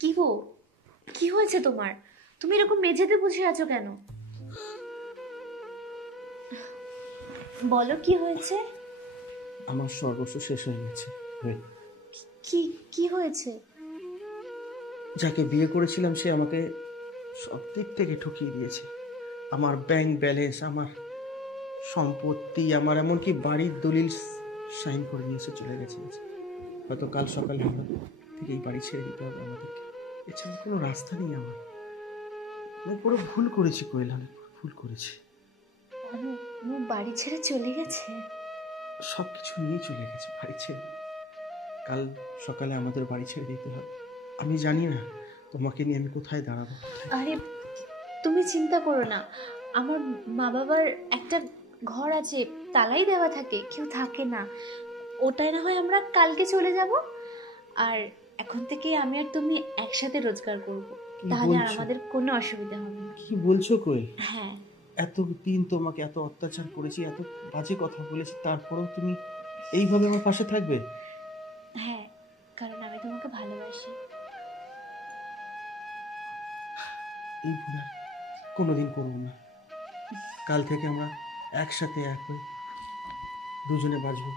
কি গো, কি হয়েছে তোমার? তুমি এরকম মেঝেতে বসে আছো কেন? বলো কি হয়েছে। আমার সর্বস্ব শেষ হয়ে গেছে। কি কি হয়েছে? যাকে বিয়ে করেছিলাম সে আমাকে সব দিক থেকে ঠকিয়ে দিয়েছে। আমার ব্যাংক ব্যালেন্স, আমার সম্পত্তি, আমার এমনকি বাড়ির দলিল সাইন করে নিয়ে এসে চলে গেছে। হয়তো কাল সকালে আমরা থেকে এই বাড়ি ছেড়ে দিতে হবে আমাদেরকে। এছাড়া কোনো রাস্তা নেই আমার। আমি পুরো ভুল করেছি কোয়েল, আমি ভুল করেছি। অনু বাড়ি ছেড়ে চলে গেছে? সব কিছু নিয়ে চলে গেছে বাড়ি ছেড়ে। কাল সকালে আমাদের বাড়ি ছেড়ে দিতে হবে। আমি জানি না তোমাকে নিয়ে আমি কোথায় দাঁড়াবো। আরে তুমি চিন্তা করো না, আমার মা বাবার একটা ঘর আছে, তালাই দেওয়া থাকে, কেউ থাকে না। ওটাই না হয় আমরা কালকে চলে যাব। আর এখন থেকে আমি আর তুমি একসাথে রোজগার করব, তাহলে আর আমাদের কোনো অসুবিধা হবে না। কি বলছো কোয়েল? হ্যাঁ। এতদিন তোমাকে এত অত্যাচার করেছি, এত বাজে কথা বলেছি, তারপরেও তুমি এইভাবে আমার পাশে থাকবে? হ্যাঁ, কারণ আমি তোমাকে ভালোবাসি। এই ভুল আর কোনোদিন করবো না। কাল থেকে আমরা একসাথে এক হয়ে দুজনে বাঁচবো।